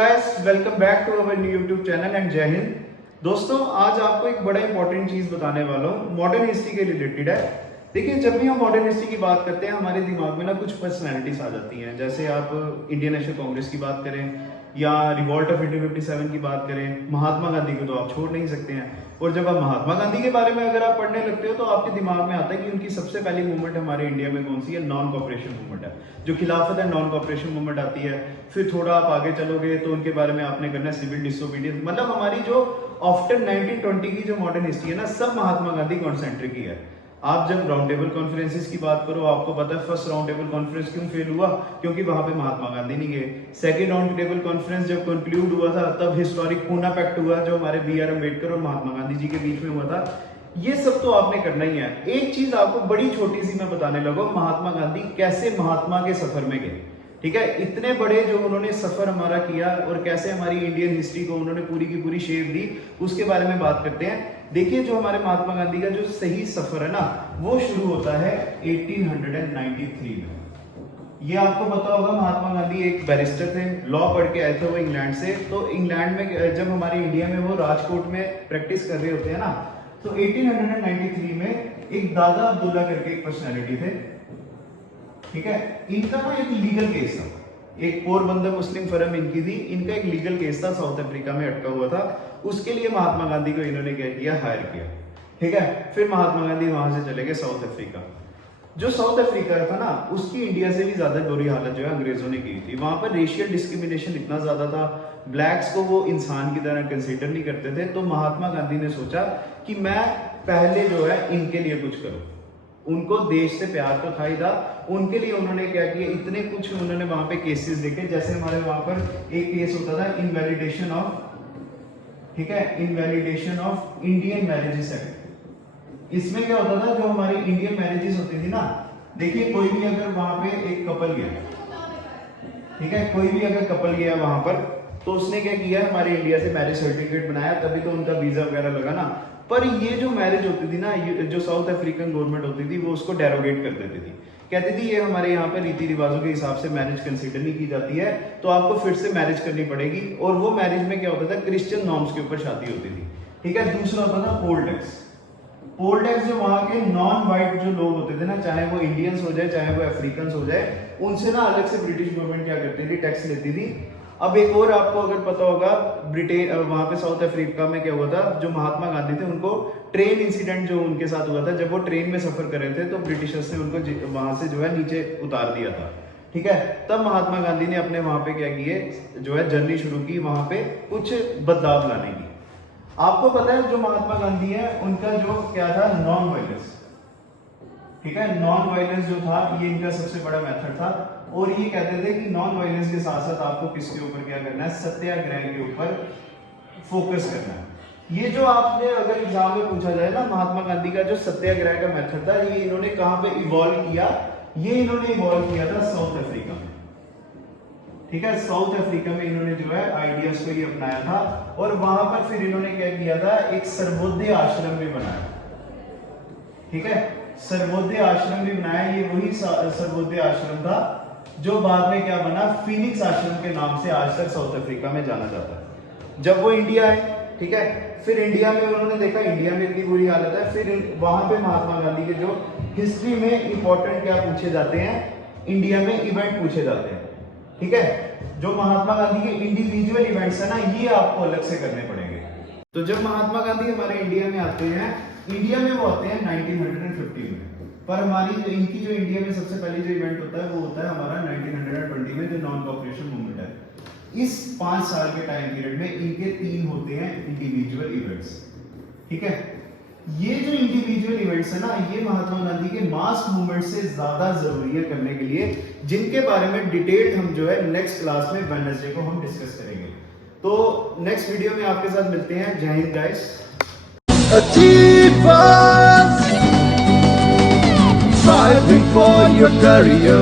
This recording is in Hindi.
Guys, welcome back to our new YouTube channel and जय हिंद। दोस्तों, आज आपको एक बड़ा इंपॉर्टेंट चीज बताने वाला हूँ, मॉडर्न हिस्ट्री के रिलेटेड है। देखिए, जब भी हम मॉडर्न हिस्ट्री की बात करते हैं हमारे दिमाग में ना कुछ पर्सनैलिटीज आ जाती हैं। जैसे आप इंडियन नेशनल कांग्रेस की बात करें या रिवॉल्ट ऑफ 1857 की बात करें, महात्मा गांधी को तो आप छोड़ नहीं सकते हैं। और जब आप महात्मा गांधी के बारे में अगर आप पढ़ने लगते हो तो आपके दिमाग में आता है कि उनकी सबसे पहली मूवमेंट हमारे इंडिया में कौन सी है, नॉन कॉपरेशन मूवमेंट है। जो खिलाफत है नॉन कॉपरेशन मूवमेंट आती है। फिर थोड़ा आप आगे चलोगे तो उनके बारे में आपने करना है सिविल डिसोबीडियंस। मतलब हमारी जो आफ्टर 1920 की जो मॉडर्न हिस्ट्री है ना, सब महात्मा गांधी कॉन्सेंट्रिक ही है। आप जब राउंड टेबल कॉन्फ्रेंसेस की बात करो, आपको पता है फर्स्ट राउंड टेबल कॉन्फ्रेंस क्यों फेल हुआ, क्योंकि वहां पे महात्मा गांधी नहीं गए। सेकंड राउंड टेबल कॉन्फ्रेंस जब कंक्लूड हुआ था तब हिस्टोरिक पूना पैक्ट हुआ जो हमारे बी आर अम्बेडकर और महात्मा गांधी जी के बीच में हुआ था। ये सब तो आपने करना ही है। एक चीज आपको बड़ी छोटी सी मैं बताने लगा, महात्मा गांधी कैसे महात्मा के सफर में गए। ठीक है, इतने बड़े जो उन्होंने सफर हमारा किया और कैसे हमारी इंडियन हिस्ट्री को उन्होंने पूरी की पूरी शेप दी, उसके बारे में बात करते हैं। देखिए, जो हमारे महात्मा गांधी का जो सही सफर है ना, वो शुरू होता है 1893 में। ये आपको पता होगा, महात्मा गांधी एक बैरिस्टर थे, लॉ पढ़ के आए थे वो इंग्लैंड से। तो इंग्लैंड में जब हमारे इंडिया में वो राजकोट में प्रैक्टिस कर रहे होते हैं ना, तो 1893 में एक दादा अब्दुल्ला करके एक पर्सनैलिटी थे। ठीक है, इनका ना एक लीगल केस था, एक पोरबंदर मुस्लिम फर्म इनकी थी, इनका एक लीगल केस था, साउथ अफ्रीका में अटका हुआ था। उसके लिए महात्मा गांधी को इन्होंने क्या किया, हायर किया। ठीक है, फिर महात्मा गांधी वहां से चले गए साउथ अफ्रीका। जो साउथ अफ्रीका था ना, उसकी इंडिया से भी ज्यादा बुरी हालत जो है अंग्रेजों ने की थी। वहां पर रेशियल डिस्क्रिमिनेशन इतना ज्यादा था, ब्लैक्स को वो इंसान की तरह कंसीडर नहीं करते थे। तो महात्मा गांधी ने सोचा कि मैं पहले जो है इनके लिए कुछ करूं। उनको देश से प्यार तो था ही था, उनके लिए उन्होंने क्या किया, इतने कुछ उन्होंने वहां पे केसेस देखे। जैसे हमारे वहां पर एक केस होता था इनवैलिडेशन ऑफ, ठीक है, invalidation of Indian marriages act. इसमें क्या होता था, जो हमारी इंडियन मैरिजेस होती थी ना, देखिए कोई भी अगर वहां पे एक कपल गया, ठीक है, कोई भी अगर कपल गया वहां पर, तो उसने क्या किया, हमारे इंडिया से मैरिज सर्टिफिकेट बनाया, तभी तो उनका वीजा वगैरह लगा ना। पर ये जो मैरिज होती थी ना, जो साउथ अफ्रीकन गवर्नमेंट होती थी, वो उसको डेरोगेट कर देती थी। कहती थी ये हमारे यहाँ पे रीति रिवाजों के हिसाब से मैरिज कंसीडर नहीं की जाती है, तो आपको फिर से मैरिज करनी पड़ेगी। और वो मैरिज में क्या होता था, क्रिश्चियन नॉर्म्स के ऊपर शादी होती थी। ठीक है, दूसरा होता था पोल टैक्स। पोल टैक्स जो वहां के नॉन वाइट जो लोग होते थे ना, चाहे वो इंडियंस हो जाए चाहे वो अफ्रीकन हो जाए, उनसे ना अलग से ब्रिटिश गवर्नमेंट क्या करती थी, टैक्स लेती थी। अब एक और आपको अगर पता होगा, ब्रिटेन वहां पे साउथ अफ्रीका में क्या हुआ था, जो महात्मा गांधी थे उनको ट्रेन इंसिडेंट जो उनके साथ हुआ था, जब वो ट्रेन में सफर कर रहे थे तो ब्रिटिशर्स ने उनको वहां से जो है नीचे उतार दिया था। ठीक है, तब महात्मा गांधी ने अपने वहां पे क्या किए, जो है जर्नी शुरू की वहां पे कुछ बदलाव लाने की। आपको पता है जो महात्मा गांधी है उनका जो क्या था, नॉन वायलेंस। ठीक है, नॉन वायलेंस जो था ये इनका सबसे बड़ा मेथड था। और ये कहते थे कि नॉन वायलेंस के साथ साथ आपको किसके ऊपर क्या करना है, सत्याग्रह के ऊपर फोकस करना है। ये जो आपने अगर एग्जाम में पूछा जाए ना, महात्मा गांधी का जो सत्याग्रह का मेथड था, ये इन्होंने कहां पे इवॉल्व किया, ये इन्होंने इवॉल्व किया था साउथ अफ्रीका में। ठीक है, साउथ अफ्रीका में इन्होंने जो है आइडियाज को ये अपनाया था। और वहां पर फिर इन्होंने क्या किया था, एक सर्वोदय आश्रम भी बनाया। ठीक है, सर्वोदय आश्रम भी बनाया। ये वही सर्वोदय आश्रम था जो बाद में क्या बना, फिनिक्स आश्रम के नाम से आज तक साउथ अफ्रीका में जाना जाता है। जब वो इंडिया आए, ठीक है, फिर इंडिया में उन्होंने देखा इंडिया में इतनी बुरी हालत है, फिर वहां पे महात्मा गांधी के जो हिस्ट्री में इंपॉर्टेंट क्या पूछे जाते हैं, इंडिया में इवेंट पूछे जाते हैं। ठीक है, जो महात्मा गांधी के इंडिविजुअल इवेंट्स है ना, ये आपको अलग से करने पड़ेंगे। तो जब महात्मा गांधी हमारे इंडिया में आते हैं, इंडिया में वो आते हैं 1950 में, पर हमारी इनकी जो इंडिया में सबसे पहले जो इवेंट होता है वो होता है हमारा 1920 में, जो नॉन कॉपरेशन मूवमेंट है। इस 5 साल के टाइम पीरियड में इनके 3 होते हैं इंडिविजुअल इवेंट्स। ठीक है, ये जो इंडिविजुअल इवेंट्स है ना, ये महात्मा गांधी के मास मूवमेंट से ज्यादा जरूरी है करने के लिए, जिनके बारे में डिटेल्ड हम जो है नेक्स्ट क्लास में वेडनेसडे को हम डिस्कस करेंगे। तो नेक्स्ट वीडियो में आपके साथ मिलते हैं। जय Hind guys. Fighting for your career.